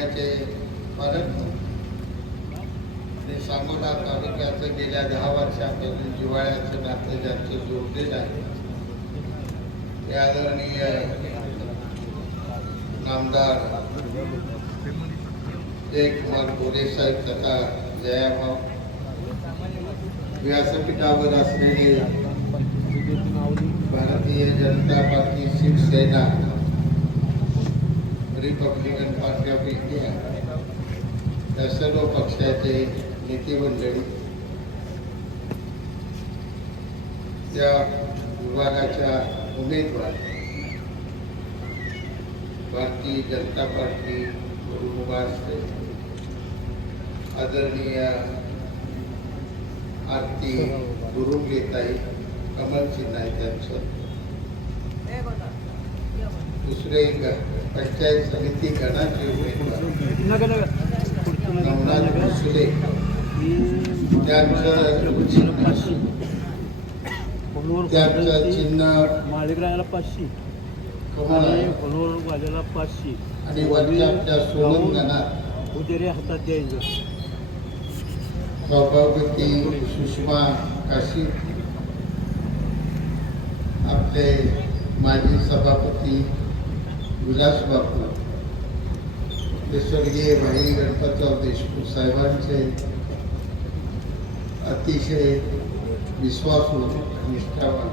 पुण्याचे पालक आणि सांगोला तालुक्याचं गेल्या 10 वर्षापासून जिव्हाळ्याचं नातं ज्यांचं जोडलेलं आहे ते आदरणीय नामदार जयकुमार गोरे साहेब तथा जयाभाऊ व्यासपीठावर असलेले Bharatiya Janata party Shivsena republican party of India या सर्व पक्षाचे नेते मंडळी, त्या विभागाच्या उमेदवार, भारतीय जनता पार्टी महाराष्ट्र आदरणीय आरती गुरुंगेताई कमल चिन्ह आहे त्यांचं, दुसरे पंचायत समिती गणाचे उमेदवार नवनाथ भोसले त्यांचं चिन्ह माळीग्राला 500 कमल आहे वाल्याला 500 आणि वरच्या आपल्या सोनम गणात उजेरी हातात द्यायचं. सभापती सुषमा काशी, आपले माजी सभापती विलास बापू, स्वर्गीय भाई गणपतराव देशमुख साहेबांचे अतिशय विश्वासू निष्ठावान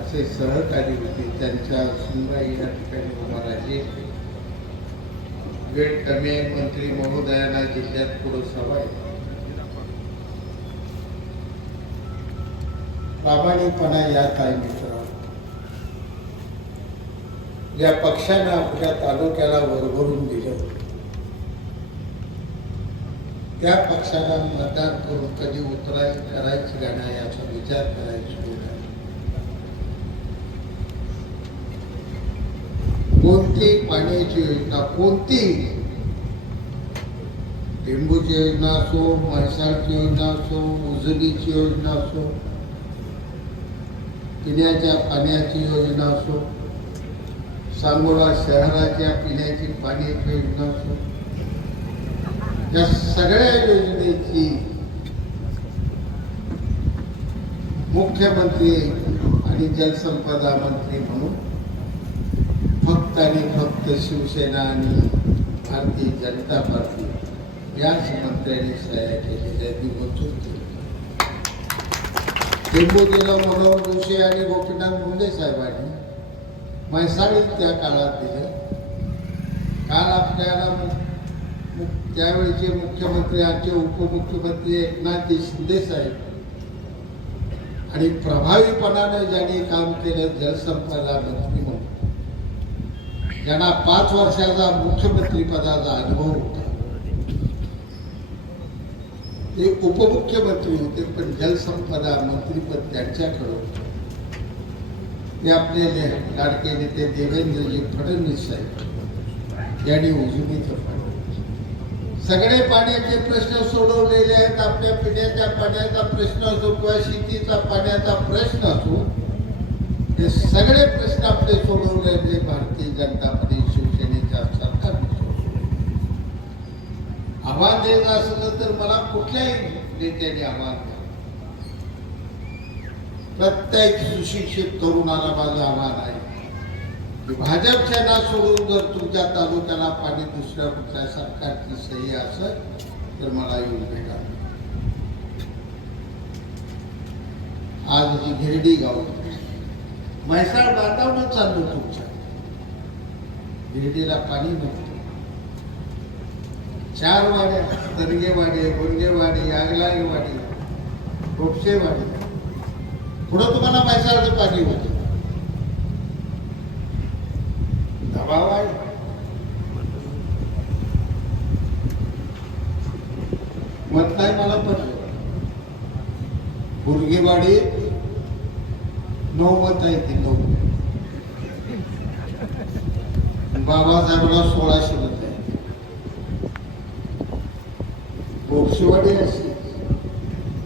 असे सहकारी होते. त्यांच्या सुनबाई या ठिकाणी उभा राहिले. वेळ कमी आहे, मंत्री महोदयांना जिल्ह्यात पुढे सभा आहे. प्रामाणिकपणा यात आहे मित्र. या पक्षानं आपल्या तालुक्याला भरभरून दिलं, त्या पक्षाला मतदान करून कधी करायची का नाही याचा विचार करायची. कोणती पाण्याची योजना, कोणती टेंबूची योजना असो, म्हैसाळची योजना असो, उजनीची योजना असो, पिण्याच्या पाण्याची योजना असो, सांगोला शहराच्या पिण्याची पाण्याची योजना असो, या सगळ्या योजनेची मुख्यमंत्री आणि जलसंपदा मंत्री म्हणून फक्त आणि फक्त शिवसेना आणि भारतीय जनता पार्टी याच मंत्र्यांनी सह्या केलेल्या दिवस टेंबूजीला मनोहर जोशी आणि गोपीनाथ मुंडे साहेबांनी म्हैसाळीत त्या काळात दिलं. काल आपल्याला त्यावेळेचे मुख्यमंत्री आजचे उपमुख्यमंत्री एकनाथजी शिंदे साहेब आणि प्रभावीपणाने ज्यांनी काम केलं जलसंपदा मंत्री म्हणून, ज्यांना 5 वर्षाचा मुख्यमंत्री पदाचा अनुभव होता, ते उपमुख्यमंत्री होते पण जलसंपदा मंत्रीपद त्यांच्याकडे ते आपले लाडके नेते देवेंद्रजी फडणवीस साहेब यांनी उजनीचं पाणी, सगळे पाण्याचे प्रश्न सोडवलेले आहेत. आपल्या पिण्याच्या पाण्याचा प्रश्न असो किंवा शेतीचा पाण्याचा प्रश्न असो, हे सगळे प्रश्न आपले सोडवलेले भारतीय जनता पार्टी शिवसेनेच्या सरकारने सोडवले. आव्हान द्यायचं असलं तर मला कुठल्याही नेत्याने आव्हान द्या. प्रत्येक सुशिक्षित तरुणाला माझं आव्हान आहे की भाजपच्या ना सोडून जर तुमच्या तालुक्याला पाणी दुसऱ्या कुठल्या सरकारची सही असेल तर मला येऊन भेटा. आज जी गिरडी गाव म्हैसाळ बांधावून चाललो, तुमच्या गिरडीला पाणी नव्हतं. 4 वाड्या, दर्गेवाडी, गुंगेवाडी, आगलाईवाडी, गोपशेवाडी, पुढं तुम्हाला म्हैसाळचं पाणी होतं. दबाव आहे. मत नाही मला पडलं. गुरगेवाडी 9 मत आहे ती 9. बाबासाहेबला 1600 मत आहे. गोपशेवाडी अशी,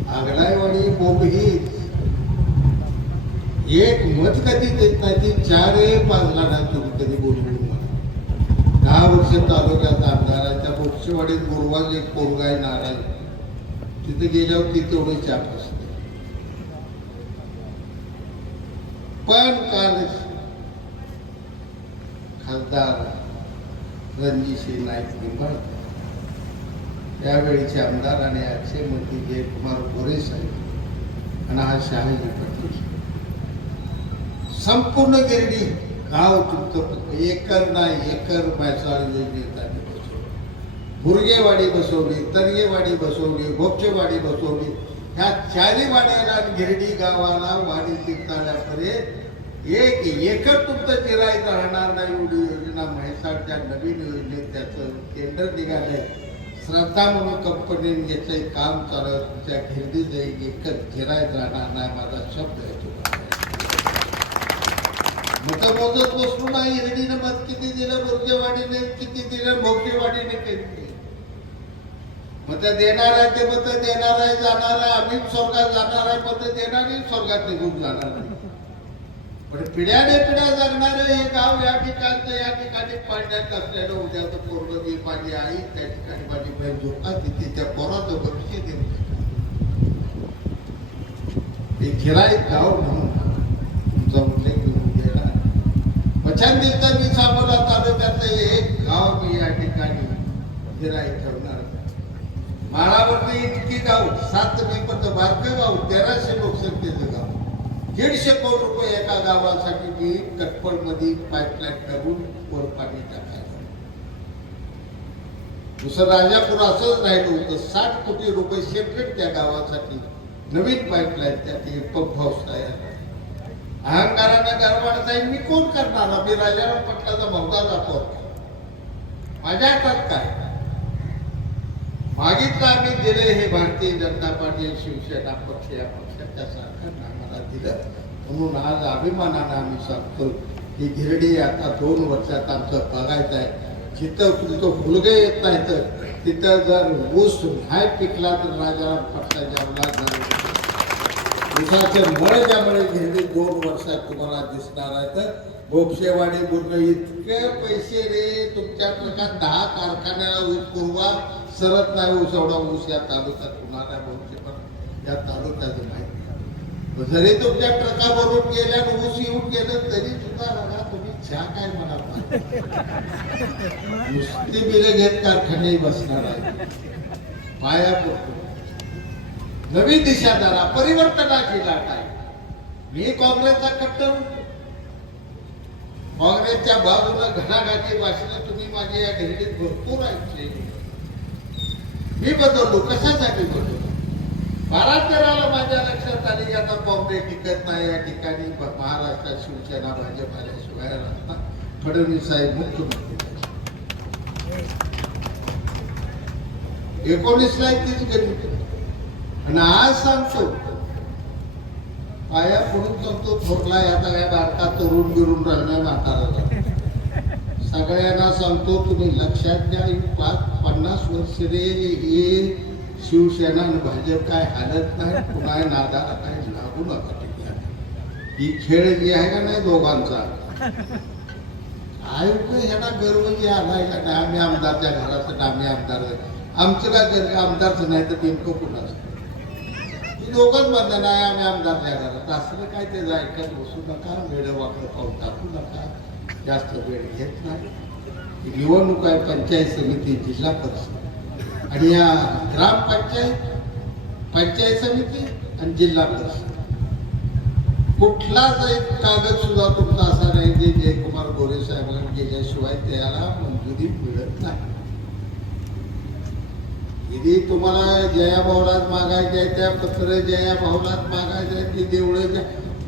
आगलाईवाडी, बोबही 1 मत कधी देत नाही. ती 4-5 लाडा तुम्ही कधी बोलू मला. 10 वर्ष वर्ष तालुक्यात आमदार आहे. त्या बोक्षेवाडीत गुरुवाज एक पोरगा आहे नारायण, तिथे गेल्यावर ती तेवढी चाप असते. पण काल खासदार रणजितसिंह नाईक निंबाळकर, त्यावेळीचे आमदार आणि आजचे मंत्री जयकुमार गोरे साहेब आणि हा शहाजी पाटील, संपूर्ण गिरडी गाव तुमचं एकर नाही एकर म्हैसाळ योजनेत आम्ही बसवली, गुरगेवाडी बसवली, तरगेवाडी बसवली, गोपचेवाडी बसवली. ह्या चारी वाड्याला आणि गिरडी गावाला वाडी तिरताल्यापर्यंत एक एकर तुमचं चिरायचं राहणार नाही एवढी योजना म्हैसाळच्या नवीन योजनेत त्याचं टेंडर निघालंय. श्रद्धा म्हणून कंपनीने याचं काम चालत तुमच्या गिरडी जाईल, एकर चिरायचं राहणार नाही, माझा शब्द आहे. मत मोजत बसलो नाही. हिरडीने मत किती दिलं, बोरगेवाडीने किती दिलं, भोगेवाडीने किती. मत देणार आहे ते मत देणार आहे, जाणार आहे. आम्हीच स्वर्गात जाणार आहे, मत देणारी स्वर्गात निघून जाणार आहे. पण पिढ्याने पिढ्या जगणारे हे गाव या ठिकाणचं या ठिकाणी पाडण्यात असलेलं उद्याचं पोरगी माझी आई, त्या ठिकाणी माझी बहीण झोका तिथे त्या पोराचं भविष्य देऊ. हे खिराईत गाव म्हणून तुमचा उल्लेख वचन दिलं मी सांगोला तालुक्यातलं एक गाव मी या ठिकाणी हिराई ठेवणार. माळावरती इतकी गाव 7 मेपत बारकं गाव, 1300 लोकसंख्येचं गाव, 150 कोटी रुपये एका गावासाठी मी कटपळमध्ये पाईपलाईन करून वर पाणी टाकायचं. दुसरं राजापूर असंच राहिलं होतं, 60 कोटी रुपये सेपरेट त्या गावासाठी नवीन पाईपलाईन, त्यात पंप हाऊस तयार. अहंकारानं गर्वानं जाईल मी कोण करणार, मी राजाराम पाटलाचा बहुधा जातो. माझ्या हातात काय मागितलं आम्ही दिले. हे भारतीय जनता पार्टी शिवसेना पक्ष या पक्षाच्या सरकारनं आम्हाला दिलं, म्हणून आज अभिमानानं आम्ही सांगतो की गिरडी आता 2 वर्षात आमचं बघायचं आहे. जिथं तुमचं फुलगे येत नाही तर तिथं जर ऊस नाही पिकला तर राजाराम पाटलाच्या अवलाद ऊसाचे मळ ज्यामुळे गिरडी 2 वर्षात तुम्हाला दिसणार आहे. तर गोपशेवाडी बुर्ग इतके पैसे रे तुमच्या प्रकार 10 कारखान्याला ऊस पुरवा सरत नाही. ऊस एवढा ऊस या तालुक्यात होणार आहे बहुतेक, पण या तालुक्याचं माहिती. जरी तुमच्या ट्रका भरून गेल्या ऊस येऊन गेलं तरी सुद्धा बघा तुम्ही चहा काय म्हणा नुसते बिले घेत कारखाने बसणार आहे. पाया पडतो नवी दिशा धरा, परिवर्तनाची लाट आहे. मी काँग्रेसचा कट्टर, काँग्रेसच्या बाजूला घणाघाती भाषणं तुम्ही माझ्या या गिरडीत भरपूर ऐकले. मी बदललो, कशासाठी बदललो? 12-13ला माझ्या लक्षात आली आता काँग्रेस टिकत नाही या ठिकाणी. महाराष्ट्रात शिवसेना भाजप आल्याशिवाय रस्ता. फडणवीस साहेब मुख्यमंत्री 19ला तीच गणित. आणि आज सांगतो पाया पडून सांगतो, थोरला आता काय बारका तरुण बिरून राहणार म्हातारा. सगळ्यांना सांगतो तुम्ही लक्षात घ्या, 50 वर्ष रे हे शिवसेना आणि भाजप काय हालत नाही. पुन्हा नादाला काय लागू नका. ही खेळ जी आहे का नाही दोघांचा, ह्याला गर्व जे आलाय का नाही, आम्ही आमदारच्या घराचं आम्ही आमदार, आमचं काय आमदारच नाही तर नेमकं कुणाचं. दोघंच बंधन आहे, आम्ही आमदारच्या घरात. असलं काय ते ऐकत बसू नका, वेळ वाकडं पाऊल टाकू नका, जास्त वेळ घेत नाही. निवडणूक आहे पंचायत समिती, जिल्हा परिषद आणि या ग्रामपंचायत, पंचायत समिती आणि जिल्हा परिषद. कुठलाच एक कागद सुद्धा तुमचा असा नाही जे जयकुमार गोरे साहेबांना गेल्याशिवाय त्याला मंजुरी मिळत नाही. यदि तुम्हाला जया भाऊलाच मागायचे त्या पत्र जया भाऊलाच मागायचे ते देवळं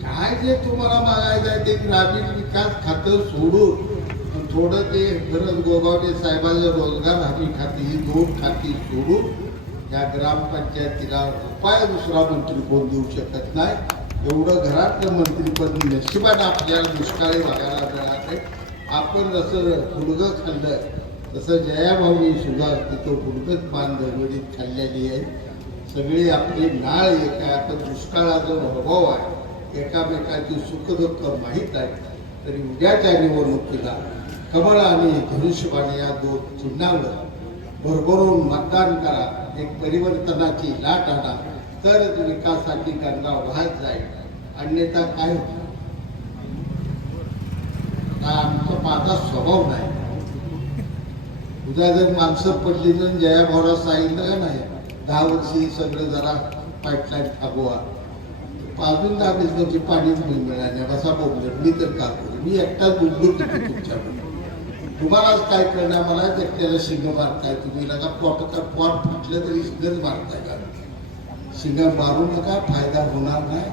काय जे तुम्हाला मागायचं आहे ते ग्रामीण विकास खातं सोडून थोडं ते गरज गोगावले साहेबांचं रोजगार हमी खाती ही 2 खाती सोडून या ग्रामपंचायतीला उपाय दुसरा मंत्री कोण देऊ शकत नाही. एवढं घरातलं मंत्रीपद नशिबाने आपल्याला दुष्काळी बघायला मिळाले. आपण जसं फुलगं खाल्लं तसं जयाभाऊनी सुद्धा तिथं फुलगत बांधवडीत खाल्लेली आहे. सगळी आपली नाळ एक आहे. आपण दुष्काळाचा अनुभव आहे, एकामेकाची सुखदुःख माहीत आहे. तरी उद्याच्या निवडणुकीला कमळ आणि धनुष्यबाण या दोन चिन्हावर भरभरून मतदान करा, एक परिवर्तनाची लाट आणा, तरच विकासाची गंगा वाहत जाईल, अन्यथा काय होईल? आमचा माझा स्वभाव नाही. उद्या जर माणसं पडली तर जया भाऊला सांगितलं का नाही 10 वर्षी सगळं जरा पाईपलाईन थांबवा, अजून 10 दिवसाची पाणी मिळाल्या बसा बोललं. मी तर का करू? मी एकटाच बोललो तुमच्याकडे. तुम्हालाच काय करणार? मला एकट्याला शिंग मारताय तुम्ही, नका पोटाचा पॉट फुटलं तरी शिंगच मारताय का? शिंग मारू नका, फायदा होणार नाही.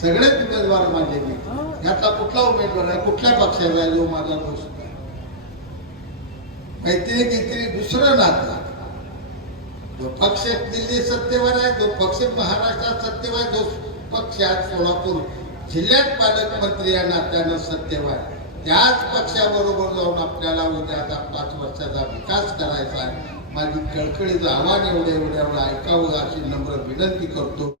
सगळेच उमेदवार माझे मी, याचा कुठला उमेदवार आहे, कुठल्या पक्षाचा आहे जो माझा दोष नाही? काहीतरी दुसरं नातं. जो पक्ष दिल्ली सत्तेवर आहे, जो पक्ष महाराष्ट्रात सत्तेवर आहे, जो पक्ष आज सोलापूर जिल्ह्यात पालकमंत्री या नात्यानं सत्तेवर आहे, त्याच पक्षाबरोबर जाऊन आपल्याला उद्याचा 5 वर्षाचा विकास करायचा आहे. माझी कळकळीचं आव्हान एवढं ऐकावं अशी नम्र विनंती करतो.